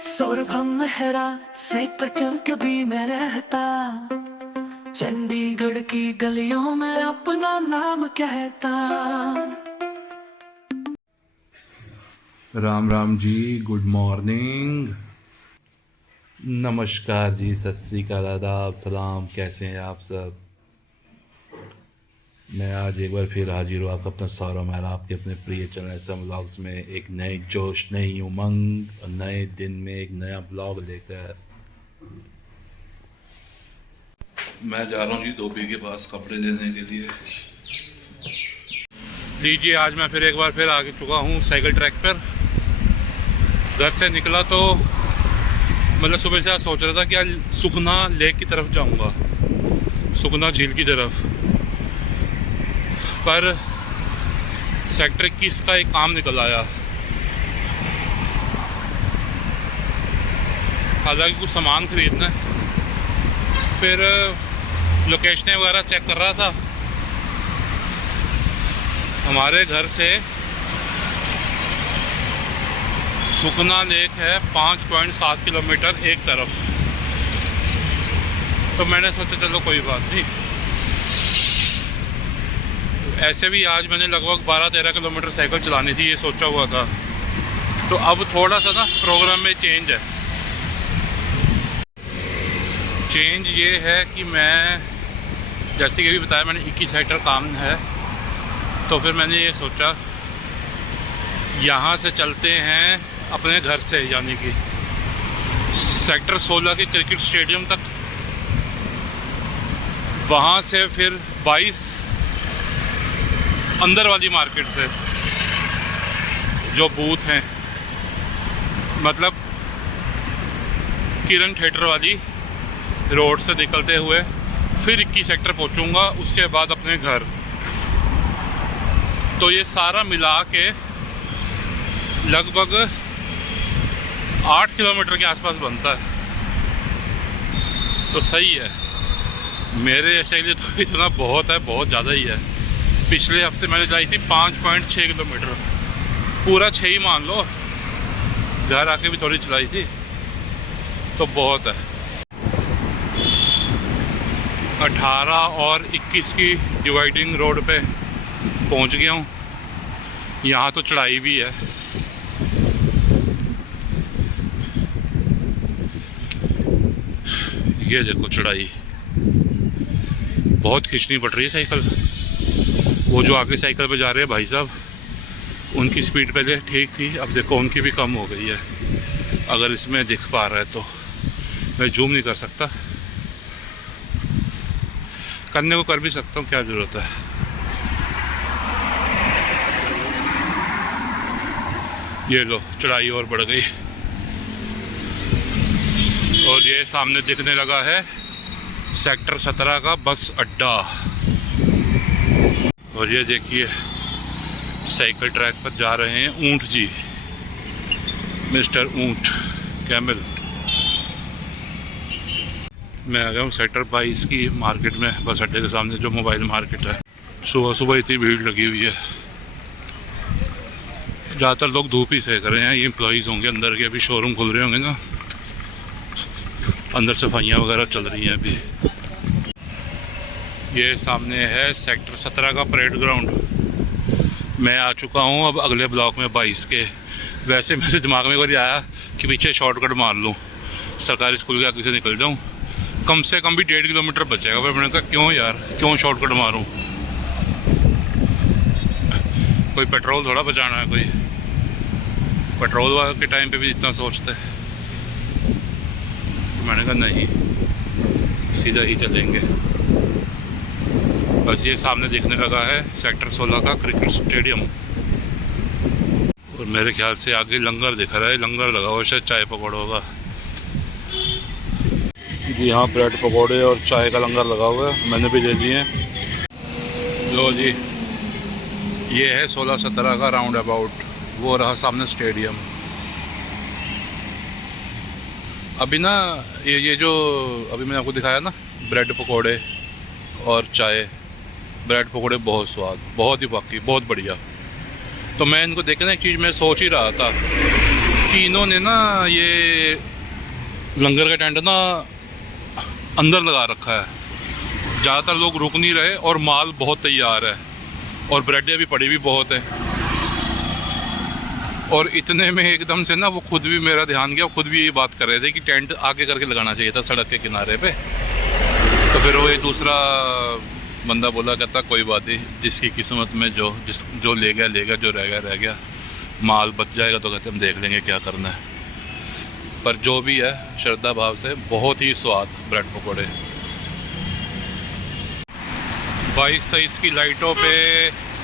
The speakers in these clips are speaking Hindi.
सौरभम मेहरा सेक्टर कभी मैं रहता, चंडीगढ़ की गलियों में अपना नाम कहता। राम राम जी, गुड मॉर्निंग, नमस्कार जी, सत श्री अकाल, आदाब, सलाम। कैसे हैं आप सब? मैं आज एक बार फिर हाजिर हूँ, आपका अपना सौरभ मेहरा, आपके अपने प्रिय चैनल SM व्लॉग्स में एक नए जोश, नई उमंग और नए दिन में एक नया व्लॉग लेकर। मैं जा रहा हूँ जी धोबी के पास कपड़े लेने के लिए। लीजिए, आज मैं फिर एक बार फिर आ चुका हूँ साइकिल ट्रैक पर। घर से निकला तो मतलब सुबह से आज सोच रहा था कि आज सुखना लेक की तरफ जाऊंगा, सुखना झील की तरफ, पर सेक्टर 21 का एक काम निकल आया। हालांकि कुछ सामान खरीदना है, फिर लोकेशनें वगैरह चेक कर रहा था। हमारे घर से सुखना लेक है 5.7 किलोमीटर एक तरफ, तो मैंने सोचा चलो कोई बात नहीं। ऐसे भी आज मैंने लगभग 12-13 किलोमीटर साइकिल चलानी थी, ये सोचा हुआ था। तो अब थोड़ा सा ना प्रोग्राम में चेंज है। चेंज ये है कि मैं जैसे कि अभी बताया, मैंने 21 सेक्टर काम है, तो फिर मैंने ये सोचा यहाँ से चलते हैं अपने घर से, यानी कि सेक्टर 16 के क्रिकेट स्टेडियम तक। वहाँ से फिर 22 अंदर वाली मार्केट से जो बूथ हैं, मतलब किरण थिएटर वाली रोड से निकलते हुए फिर 21 सेक्टर पहुंचूंगा, उसके बाद अपने घर। तो ये सारा मिला के लगभग 8 किलोमीटर के आसपास बनता है, तो सही है मेरे जैसे लिए। तो इतना बहुत है, बहुत ज़्यादा ही है। पिछले हफ्ते मैंने चलाई थी 5.6 किलोमीटर, पूरा 6 ही मान लो, घर आके भी थोड़ी चलाई थी, तो बहुत है। 18 और 21 की डिवाइडिंग रोड पे पहुंच गया हूँ। यहाँ तो चढ़ाई भी है। ये देखो चढ़ाई, बहुत खींचनी पड़ रही है साइकिल। वो जो आगे साइकिल पे जा रहे हैं भाई साहब, उनकी स्पीड पहले ठीक थी, अब देखो उनकी भी कम हो गई है। अगर इसमें दिख पा रहा है तो मैं जूम नहीं कर सकता, करने को कर भी सकता हूँ, क्या ज़रूरत है। ये लो चढ़ाई और बढ़ गई, और ये सामने दिखने लगा है सेक्टर 17 का बस अड्डा। और ये देखिए साइकिल ट्रैक पर जा रहे हैं ऊंट जी, मिस्टर ऊंट कैमल। मैं आ गया हूँ सेक्टर 22 की मार्केट में, बस अड्डे के सामने जो मोबाइल मार्केट है। सुबह सुबह इतनी भीड़ लगी हुई है, ज़्यादातर लोग धूप ही सेक रहे हैं। ये एम्प्लॉइज़ होंगे अंदर के, अभी शोरूम खुल रहे होंगे ना, अंदर सफाइयाँ वगैरह चल रही हैं अभी। ये सामने है सेक्टर 17 का परेड ग्राउंड। मैं आ चुका हूँ अब अगले ब्लॉक में 22 के। वैसे मेरे दिमाग में एक बार आया कि पीछे शॉर्टकट मार लूँ, सरकारी स्कूल के आगे से निकल जाऊँ, कम से कम भी 1.5 किलोमीटर बचेगा। पर मैंने कहा क्यों यार, क्यों शॉर्टकट मारूँ, कोई पेट्रोल थोड़ा बचाना है, कोई पेट्रोल वाले के टाइम पे भी इतना सोचते हैं। तो मैंने कहा नहीं, सीधा ही चलेंगे। बस ये सामने दिखने लगा है सेक्टर 16 का क्रिकेट स्टेडियम, और मेरे ख्याल से आगे लंगर दिख रहा है, लंगर लगा हुआ, शायद चाय पकौड़ों का। जी हाँ, ब्रेड पकौड़े और चाय का लंगर लगा हुआ है, मैंने भी ले लिए। लो जी, ये है 16-17 का राउंड अबाउट, वो रहा सामने स्टेडियम। अभी ना ये जो अभी मैंने आपको दिखाया ना, ब्रेड पकौड़े और चाय, ब्रेड पकौड़े बहुत स्वाद, बहुत ही बाकी बहुत बढ़िया। तो मैं इनको देखना एक चीज़ मैं सोच ही रहा था कि इन्होंने ना ये लंगर का टेंट ना अंदर लगा रखा है। ज़्यादातर लोग रुक नहीं रहे और माल बहुत तैयार है और ब्रेडें भी पड़ी भी बहुत है। और इतने में एकदम से ना वो खुद भी, मेरा ध्यान गया, खुद भी यही बात कर रहे थे कि टेंट आगे करके लगाना चाहिए था सड़क के किनारे पे। तो फिर वो एक दूसरा बंदा बोला, कहता कोई बात नहीं, जिसकी किस्मत में जो ले गया, जो रह गया, माल बच जाएगा तो कहते हम देख लेंगे क्या करना है। पर जो भी है श्रद्धा भाव से बहुत ही स्वाद ब्रेड पकौड़े। 22-23 की लाइटों पे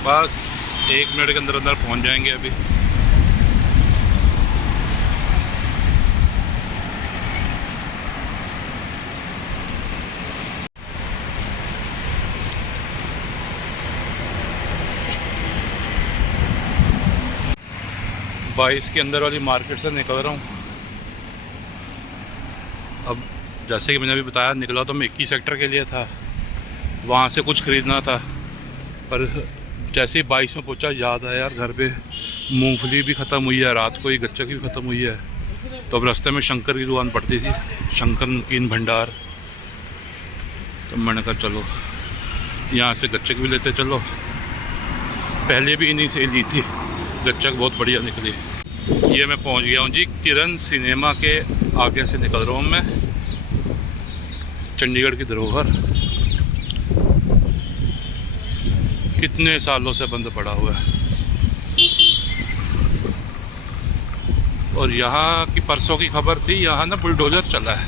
बस 1 मिनट के अंदर अंदर पहुंच जाएंगे अभी। बाईस के अंदर वाली मार्केट से निकल रहा हूँ। अब जैसे कि मैंने अभी बताया, निकला तो मैं 21 सेक्टर के लिए था, वहाँ से कुछ ख़रीदना था। पर जैसे ही 22 में पहुँचा याद आया यार घर पे मूंगफली भी ख़त्म हुई है, रात को ही गच्चक भी ख़त्म हुई है। तो अब रास्ते में शंकर की दुकान पड़ती थी, शंकर नमकीन भंडार। तो मैंने कहा चलो यहाँ से गच्चक भी लेते चलो। पहले भी इन्हीं से ली थी, गच्चक बहुत बढ़िया निकली। ये मैं पहुंच गया हूँ जी, किरण सिनेमा के आगे से निकल रहा हूँ मैं। चंडीगढ़ की धरोहर कितने सालों से बंद पड़ा हुआ है। और यहाँ की परसों की खबर थी, यहाँ ना बुलडोजर चला है।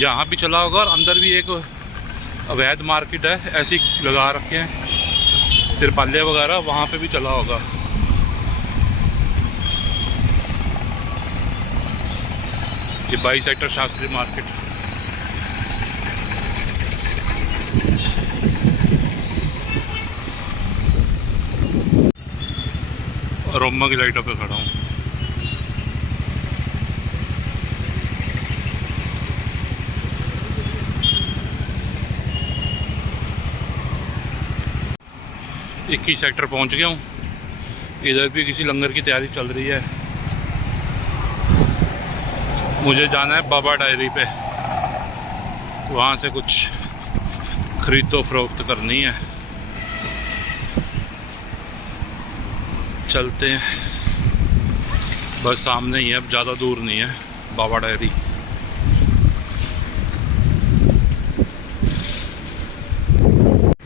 यहाँ भी चला होगा और अंदर भी एक अवैध मार्केट है, ऐसी लगा रखे हैं तिरपाले वगैरह, वहाँ पे भी चला होगा। ये 22 सेक्टर शास्त्री मार्केट। रोमा की लाइटों पे खड़ा हूँ। इक्कीस सेक्टर पहुँच गया हूँ। इधर भी किसी लंगर की तैयारी चल रही है। मुझे जाना है बाबा डायरी पे, वहाँ से कुछ खरीदो फरोख्त करनी है। चलते हैं, बस सामने ही है, अब ज़्यादा दूर नहीं है बाबा डायरी।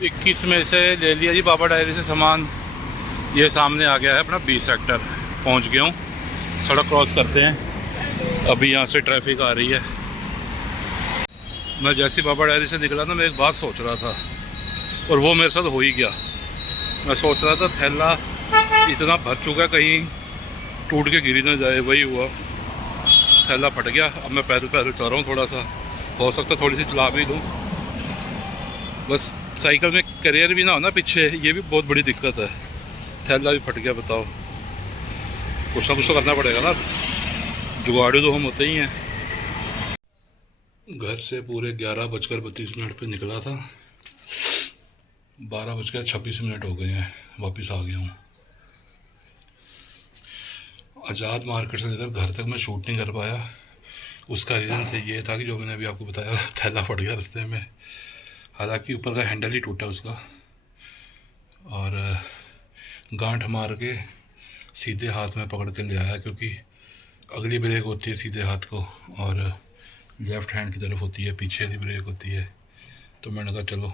इक्कीस में से ले लिया जी बाबा डायरी से सामान। ये सामने आ गया है अपना 20 सेक्टर, पहुँच गया हूँ। सड़क क्रॉस करते हैं, अभी यहाँ से ट्रैफिक आ रही है। मैं जैसे बाबा डायरी से निकला ना, मैं एक बात सोच रहा था और वो मेरे साथ हो ही गया। मैं सोच रहा था थैला इतना भर चुका, कहीं टूट के गिरी ना जाए, वही हुआ, थैला फट गया। अब मैं पैदल चल रहा हूँ, थोड़ा सा हो सकता थोड़ी सी चला भी लूँ। बस साइकिल में करियर भी ना हो ना पीछे, ये भी बहुत बड़ी दिक्कत है। थैला भी फट गया, बताओ, कुछ ना कुछ तो करना पड़ेगा ना, जुगाड़ू तो हम होते ही हैं। घर से पूरे 11:32 पे निकला था, 12:26 हो गए हैं, वापस आ गया हूँ। आज़ाद मार्केट से इधर घर तक मैं शूट नहीं कर पाया। उसका रीज़न से ये था कि जो मैंने अभी आपको बताया, थैला फट गया रास्ते में। हालांकि ऊपर का हैंडल ही टूटा उसका, और गांठ मार के सीधे हाथ में पकड़ के ले आया, क्योंकि अगली ब्रेक होती है सीधे हाथ को और लेफ़्ट हैंड की तरफ होती है, पीछे की ब्रेक होती है। तो मैंने कहा चलो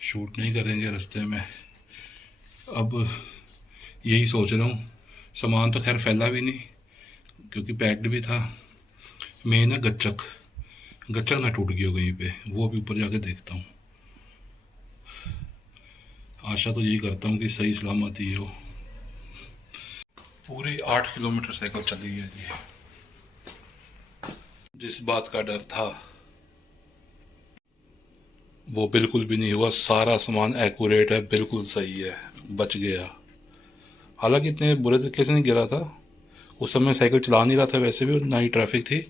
शूट नहीं करेंगे रास्ते में। अब यही सोच रहा हूँ, सामान तो खैर फैला भी नहीं क्योंकि पैक्ड भी था। मैं ना गच्चक ना टूट गई हो कहीं पे, वो भी ऊपर जाके देखता हूँ। आशा तो यही करता हूँ कि सही सलामत ही हो। पूरे 8 किलोमीटर साइकिल चली है जी। जिस बात का डर था वो बिल्कुल भी नहीं हुआ। सारा सामान एक्यूरेट है, बिल्कुल सही है, बच गया। हालांकि इतने बुरे तरीके से नहीं गिरा था, उस समय साइकिल चला नहीं रहा था वैसे भी, ना ही ट्रैफिक थी।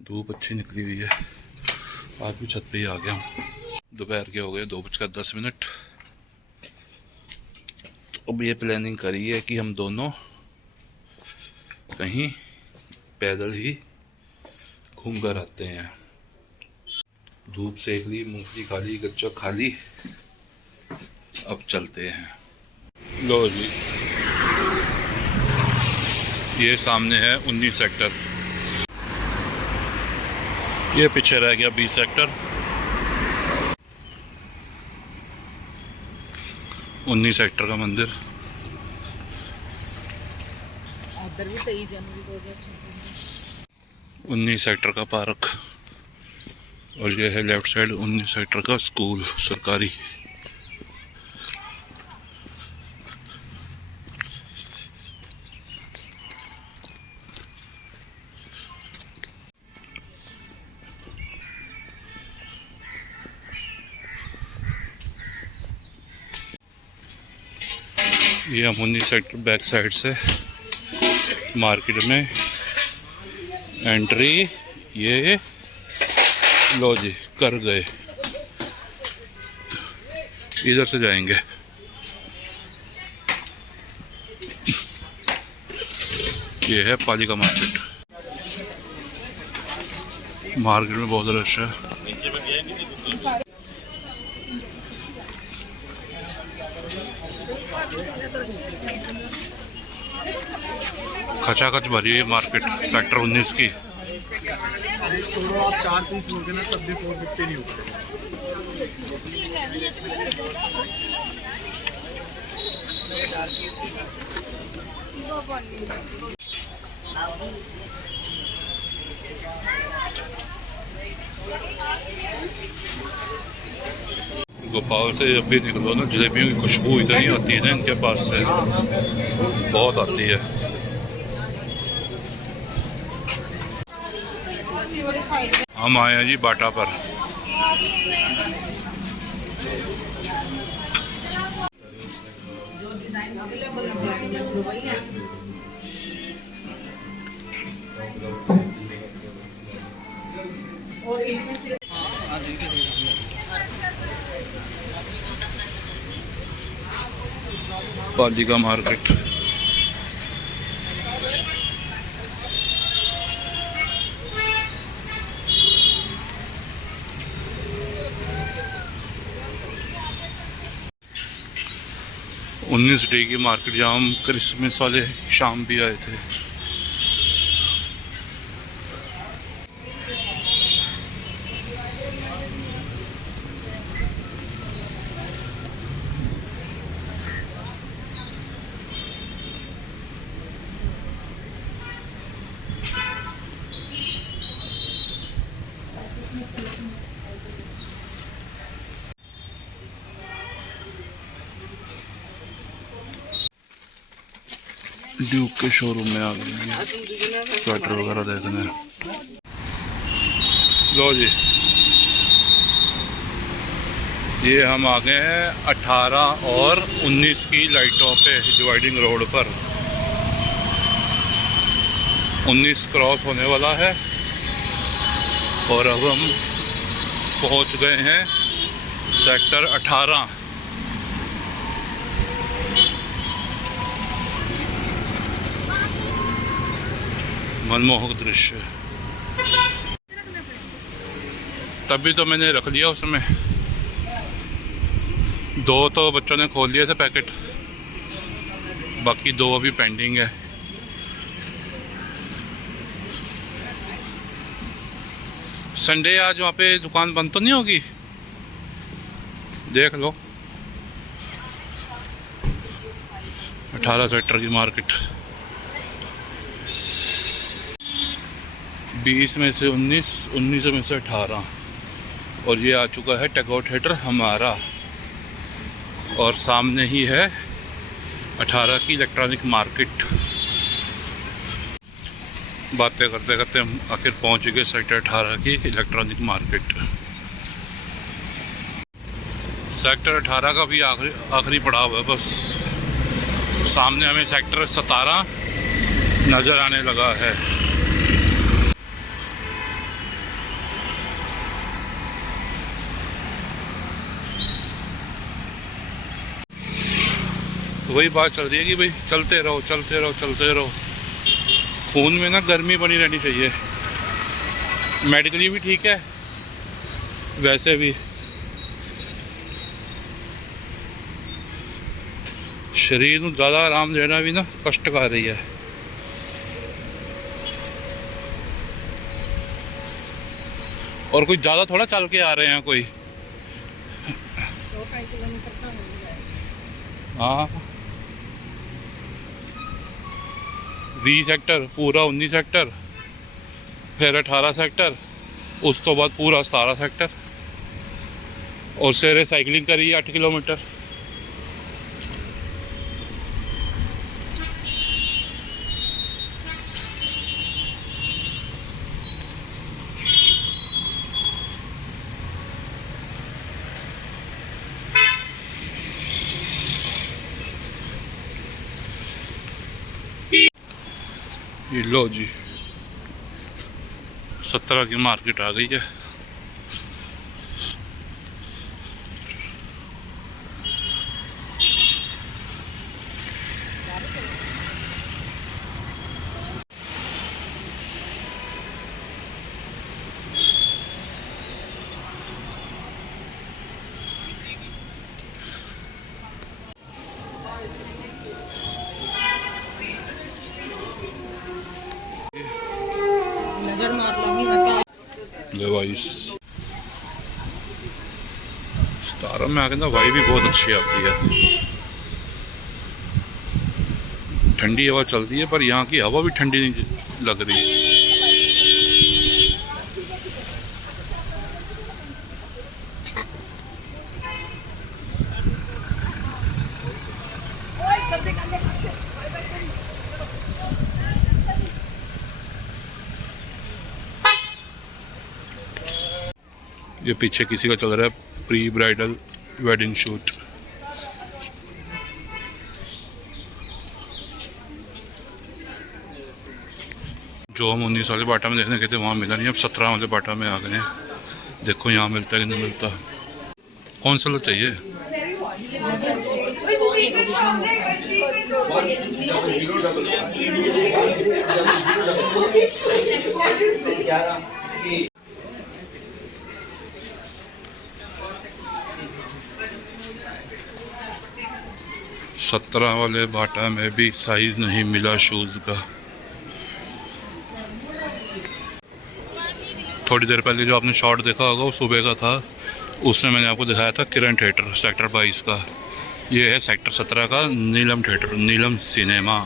धूप अच्छी निकली हुई है। आज भी छत पे ही आ गया हूँ। दोपहर के हो गए 2:10। अब ये प्लानिंग करी है कि हम दोनों कहीं पैदल ही घूम कर आते हैं। धूप सेक ली, मूंगफली खा ली, गच्चा खा ली, अब चलते हैं। लो जी, ये सामने है 19 सेक्टर, ये पीछे रह गया 20 सेक्टर। 19 सेक्टर का मंदिर, उधर भी 23 जनवरी को 19 सेक्टर का पार्क, और ये है लेफ्ट साइड 19 सेक्टर का स्कूल सरकारी। ये हम 19 सेक्टर बैक साइड से मार्केट में एंट्री ये लो जी कर गए। इधर से जाएंगे। ये है पालिका मार्केट। मार्केट में बहुत रश है। खचाखच भरी है मार्केट सेक्टर 19 की। तो आप 4 पीस लोगे ना तब भी 450 नहीं होगा। गोपाल से जब भी निकलो ना, जलेबियों की खुशबू इतनी आती है ना इनके पास से, बहुत आती है। हम आए हैं जी बाटा पर। पालिका मार्केट। उन्नीस डे की मार्केट, जहाँ हम क्रिसमस वाले शाम भी आए थे। ड्यूक के शोरूम में आ गए हैं, स्वेटर वगैरह देखने। लो जी, ये हम आ गए हैं 18 और 19 की लाइटों पे, डिवाइडिंग रोड पर। 19 क्रॉस होने वाला है और अब हम पहुंच गए हैं सेक्टर 18। मनमोहक दृश्य। तभी तो मैंने रख लिया उसमें। 2 तो बच्चों ने खोल लिए थे पैकेट, बाकी 2 अभी पेंडिंग है। संडे आज वहाँ पे दुकान बंद तो नहीं होगी, देख लो। 18 सेक्टर की मार्केट। 20 में से 19, 19 में से 18, और ये आ चुका है टेगोर थिएटर हमारा, और सामने ही है 18 की इलेक्ट्रॉनिक मार्केट। बातें करते करते हम आखिर पहुंच गए सेक्टर 18 की इलेक्ट्रॉनिक मार्केट। सेक्टर 18 का भी आखिरी पड़ाव है बस। सामने हमें सेक्टर 17 नज़र आने लगा है। वही बात चल रही है कि भाई चलते रहो चलते रहो चलते रहो। खून में ना गर्मी बनी रहनी चाहिए। मेडिकली भी ठीक है, वैसे भी शरीर को ज़्यादा आराम देना भी ना कष्टकारी है। और कोई ज़्यादा थोड़ा चल के आ रहे हैं कोई। 2-2.5 किलोमीटर का हो जाएगा। हाँ 20 सेक्टर पूरा 19 सेक्टर, फिर 18 सेक्टर, उस तो बाद पूरा 17 सेक्टर, और सवेरे साइकिलिंग करी 8 किलोमीटर। ये लो जी 17 की मार्केट आ गई है। नजर मार लूंगी मैं क्या। ले भाई 17 में आके ना वाई भी बहुत अच्छी आती है। ठंडी हवा चलती है पर यहाँ की हवा भी ठंडी नहीं लग रही। ये पीछे किसी का चल रहा है प्री ब्राइडल वेडिंग शूट। जो हम 19 वाले बाटा में देखने गए थे वहाँ मिला नहीं, अब 17 वाले बाटा में आ गए हैं। देखो यहाँ मिलता है कि नहीं मिलता। कौन सा लो चाहिए? सत्रह वाले बाटा में भी साइज नहीं मिला शूज़ का। थोड़ी देर पहले जो आपने शॉट देखा होगा वो सुबह का था, उसमें मैंने आपको दिखाया था किरण थिएटर सेक्टर 22 का। ये है सेक्टर 17 का नीलम थिएटर, नीलम सिनेमा।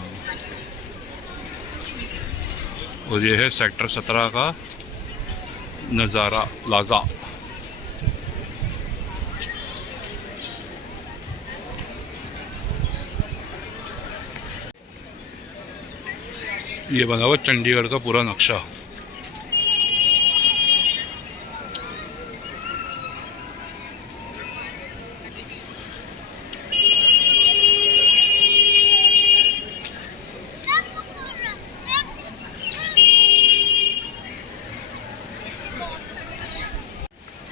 और ये है सेक्टर 17 का नज़ारा प्लाजा। ये बना हुआ चंडीगढ़ का पूरा नक्शा।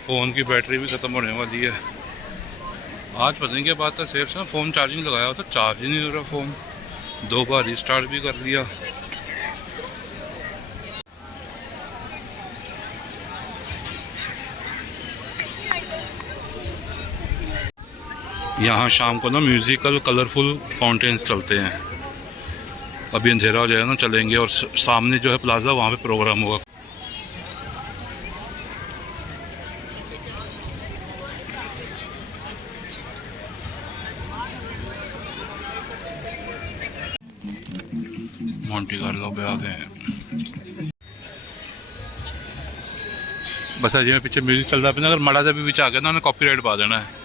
फ़ोन की बैटरी भी ख़त्म होने वाली है। आज पता नहीं क्या बात है, सेफ से फ़ोन चार्जिंग लगाया हो तो चार्ज ही नहीं हो रहा फ़ोन। 2 बार रिस्टार्ट भी कर लिया। यहाँ शाम को ना म्यूज़िकल कलरफुल फाउंटेन्स चलते हैं। अभी अंधेरा हो जाएगा ना चलेंगे, और सामने जो है प्लाजा वहाँ पे प्रोग्राम होगा। मोंटी कार्लो पे आ गए हैं। बस अजय में पीछे म्यूजिक चल रहा है, अगर मड़ा से भी पीछे आ गया ना उन्हें कॉपीराइट पा देना है।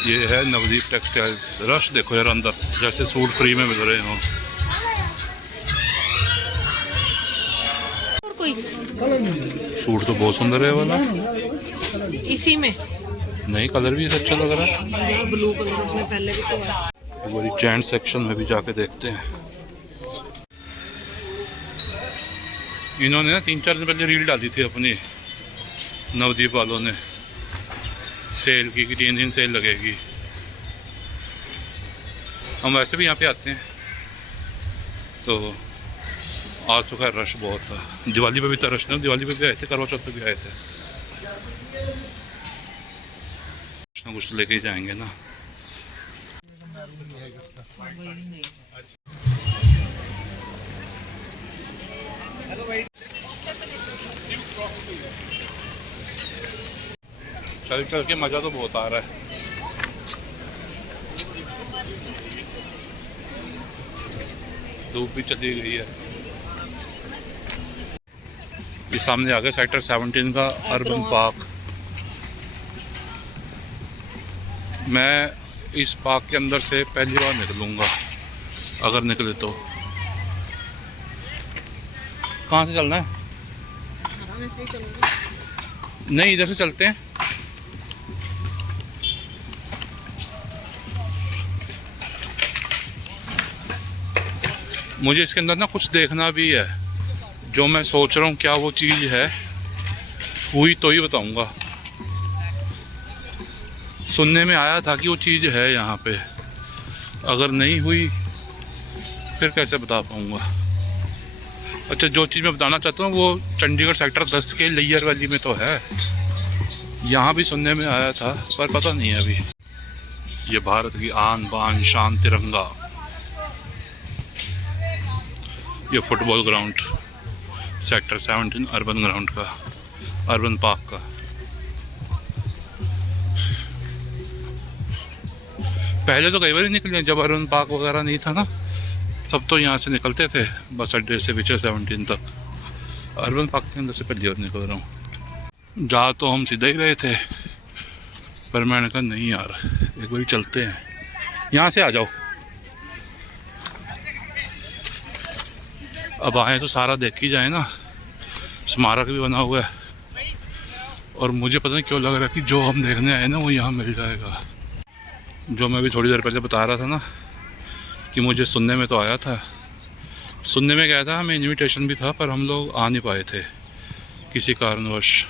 ये है नवदीप टेक्सटाइल्स। रश देखो यार अंदर, जैसे सूट फ्री में मिल रहे हो। सूट तो बहुत सुंदर है वाला। इसी में नहीं, कलर भी अच्छा लग रहा है। ब्लू कलर उसमें पहले भी तो है। बड़ी जेंट सेक्शन में भी जाके देखते हैं। इन्होंने ना 3-4 दिन पहले रील डाली थी अपनी, नवदीप वालों ने, सेल की कि 3 दिन सेल लगेगी। हम वैसे भी यहाँ पे आते हैं, तो आज तो खैर रश बहुत था। दिवाली पे भी था रश, ना दिवाली पे भी आए थे, करवा चौथ पे भी आए थे। कुछ ना कुछ तो लेके ही जाएंगे ना। चल चल के मज़ा तो बहुत आ रहा है। धूप भी चली गई है। ये सामने आ गया सेक्टर 17 का अर्बन पार्क। मैं इस पार्क के अंदर से पहली बार निकलूंगा, अगर निकले तो। कहाँ से चलना है? ऐसे ही चलूंगी। नहीं, इधर से चलते हैं। मुझे इसके अंदर ना कुछ देखना भी है, जो मैं सोच रहा हूँ क्या वो चीज़ है, हुई तो ही बताऊँगा। सुनने में आया था कि वो चीज़ है यहाँ पे, अगर नहीं हुई फिर कैसे बता पाऊँगा। अच्छा, जो चीज़ मैं बताना चाहता हूँ वो चंडीगढ़ सेक्टर 10 के लैयर वैली में तो है। यहाँ भी सुनने में आया था पर पता नहीं है अभी। ये भारत की आन बान शान तिरंगा। ये football ground sector 17 urban ground का, अर्बन पार्क का। पहले तो कई बार ही निकले जब अर्बन पार्क वगैरह नहीं था ना, तब तो यहाँ से निकलते थे बस अड्डे से पीछे 17 तक। अर्बन पार्क के अंदर से पहली बार निकल रहा हूँ। जा तो हम सीधा ही रहे थे, पर मैंने कहा नहीं यार, एक बार चलते हैं। यहाँ से आ जाओ। अब आए तो सारा देख ही जाए ना। स्मारक भी बना हुआ है, और मुझे पता नहीं क्यों लग रहा है कि जो हम देखने आए ना वो यहाँ मिल जाएगा। जो मैं भी थोड़ी देर पहले बता रहा था ना कि मुझे सुनने में तो आया था। सुनने में गया था, हमें इनविटेशन भी था, पर हम लोग आ नहीं पाए थे किसी कारणवश।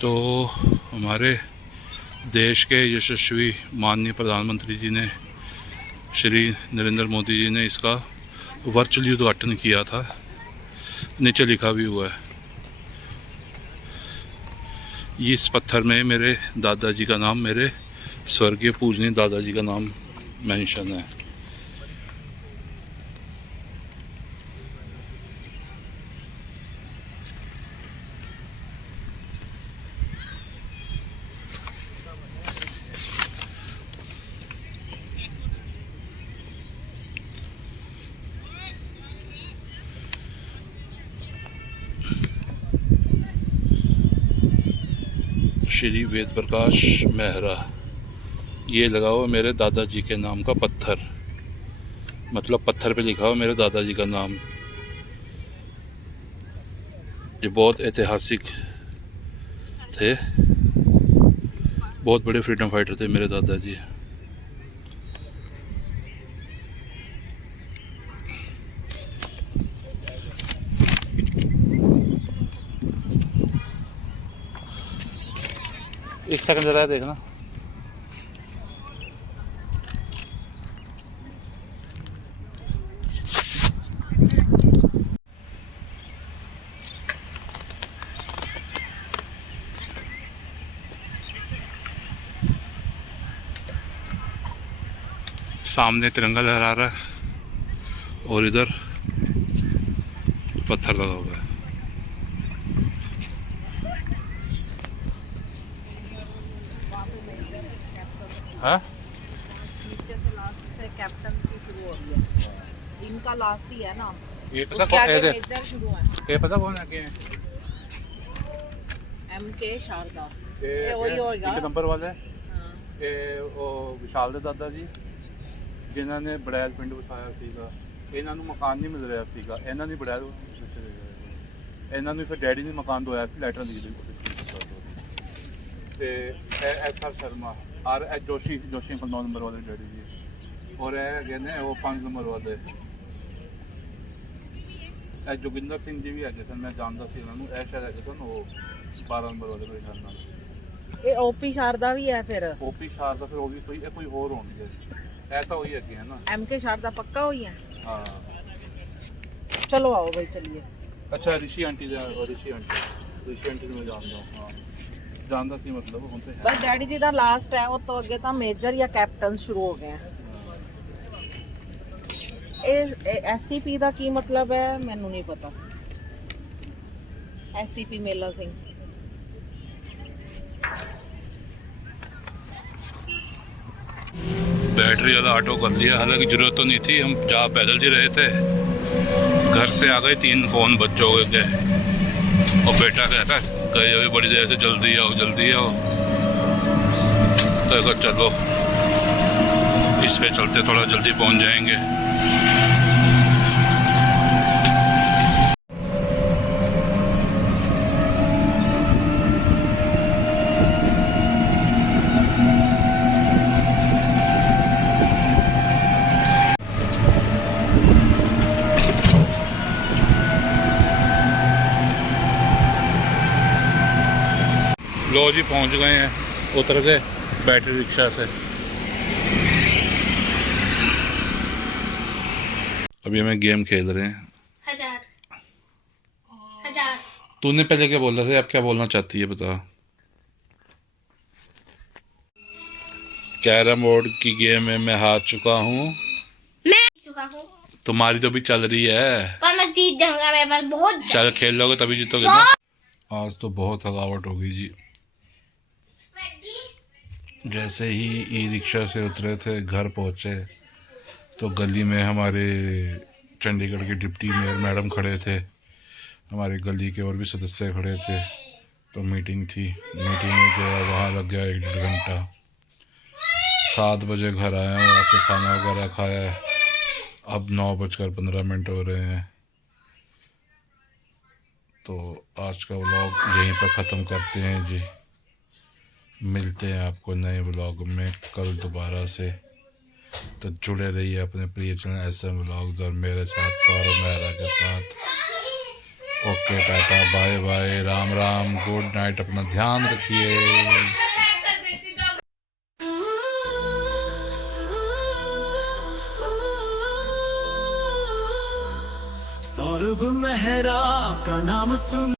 तो हमारे देश के यशस्वी माननीय प्रधानमंत्री जी ने, श्री नरेंद्र मोदी जी ने इसका वर्चुअली उद्घाटन किया था। नीचे लिखा भी हुआ है, इस पत्थर में मेरे दादाजी का नाम, मेरे स्वर्गीय पूजनीय दादाजी का नाम मेंशन है। श्री वेद प्रकाश मेहरा, ये लगा हुआ मेरे दादाजी के नाम का पत्थर, मतलब पत्थर पे लिखा हुआ मेरे दादाजी का नाम। ये बहुत ऐतिहासिक थे, बहुत बड़े फ्रीडम फाइटर थे मेरे दादाजी। एक सेकंड जरा देखना। सामने तिरंगा लहरा रहा है और इधर पत्थर लगा हुआ है। हाँ? नीचे से लास्ट से कैप्टन्स की शुरू हो रही है। इनका लास्ट ही है ना, ये पता उसके कौन आगे है? मेजर शुरू है। ये पता कौन है? के MK शारदा, ये ये वही होगा। एक नंबर वाले हाँ। ਇਹ ਉਹ ਵਿਸ਼ਾਲ ਦੇ ਦਾਦਾ ਜੀ ਜਿਨ੍ਹਾਂ ਨੇ ਬੜੈਲ ਪਿੰਡ ਵਸਾਇਆ ਸੀਗਾ। ਇਹਨਾਂ ਨੂੰ ਮਕਾਨ ਨਹੀਂ ਮਿਲ ਰਿਹਾ ਸੀਗਾ, ਇਹਨਾਂ ਨੇ ਬੜੈਲ ਇਹਨਾਂ ਨੂੰ ਫਿਰ ਡੈਡੀ ਨੇ ਮਕਾਨ ਦਵਾਇਆ ਸੀ, ਲੈਟਰ ਲਿਖ ਦਿੱਤੀ। ਤੇ SR ਸ਼ਰਮਾ ਔਰ ਜੋਸ਼ੀ ਅੰਕਲ 9 ਨੰਬਰ ਵਾਲੇ ਡੈਡੀ ਜੀ, ਔਰ ਇਹ ਹੈਗੇ ਨੇ ਉਹ 5 ਨੰਬਰ ਵਾਲੇ। ਇਹ ਜੋਗਿੰਦਰ ਸਿੰਘ ਜੀ ਵੀ ਹੈਗੇ ਸਨ, ਮੈਂ ਜਾਣਦਾ ਸੀ ਉਹਨਾਂ ਨੂੰ। ਇਹ ਸ਼ਾਇਦ ਹੈਗੇ ਸਨ ਉਹ 12 ਨੰਬਰ ਵਾਲੇ ਮੇਰੇ ਖਿਆਲ ਨਾਲ। ਇਹ OP शारदा भी है फिर। OP शारदा, फिर वो भी कोई होर होंगे। ऐसा हुई है ना। MK शारदा पक्का हुई है। हाँ चलो आओ भाई चलिए। अच्छा ऋषि आंटी ऋषि आंटी ਨੂੰ ਮੈਂ ਜਾਣਦਾ ਹਾਂ ਜਾਣਦਾ ਸੀ ਮਤਲਬ ਹੁਣ ਤੇ ਬਸ ਡੈਡੀ ਜੀ ਦਾ ਲਾਸਟ ਹੈ, ਉਹ ਤੋਂ ਅੱਗੇ ਤਾਂ ਮੇਜਰ ਜਾਂ ਕੈਪਟਨ ਸ਼ੁਰੂ ਹੋ ਗਏ ਹੈ। ਇਹ SCP ਦਾ ਕੀ ਮਤਲਬ ਹੈ ਮੈਨੂੰ ਨਹੀਂ ਪਤਾ। SCP ਮੇਲਾ ਸਿੰਘ बैटरी वाला ऑटो कर लिया, हालांकि जरूरत तो नहीं थी, हम जा पैदल ही रहे थे। घर से आ गए 3 फ़ोन बच्चों के और बेटा कहता गए अभी बड़ी देर से जल्दी आओ तो अगर चलो इस पे चलते थोड़ा जल्दी पहुंच जाएंगे। लो जी पहुंच गए हैं, उतर गए बैटरी रिक्शा से। अभी हमें गेम खेल रहे हैं। 1000 तूने पहले क्या बोल रहा था, अब क्या बोलना चाहती है बता। कैरम बोर्ड की गेम में मैं हार चुका हूँ। मैं चुका हूँ तुम्हारी तो भी चल रही है, पर मैं जीत जाऊंगा। मेरे पास बहुत चल खेल लोगे तभी जीतोगे ना। आज तो बहुत थकावट हो गई जी। जैसे ही ई रिक्शा से उतरे थे घर पहुँचे तो गली में हमारे चंडीगढ़ के डिप्टी मेयर मैडम खड़े थे, हमारे गली के और भी सदस्य खड़े थे। तो मीटिंग थी, मीटिंग में गया, वहाँ लग गया 1-1.5 घंटा। 7 बजे घर आया हूँ, आके खाना वगैरह खाया है। अब 9:15 हो रहे हैं। तो आज का व्लॉग यहीं पर ख़त्म करते हैं जी। मिलते हैं आपको नए व्लॉग में कल दोबारा से। तो जुड़े रहिए अपने प्रिय चैनल SM व्लॉग्स और मेरे साथ सौरभ मेहरा के साथ। Okay tata bye bye, Ram Ram, good night, अपना ध्यान रखिए। सौरभ मेहरा का नाम सुन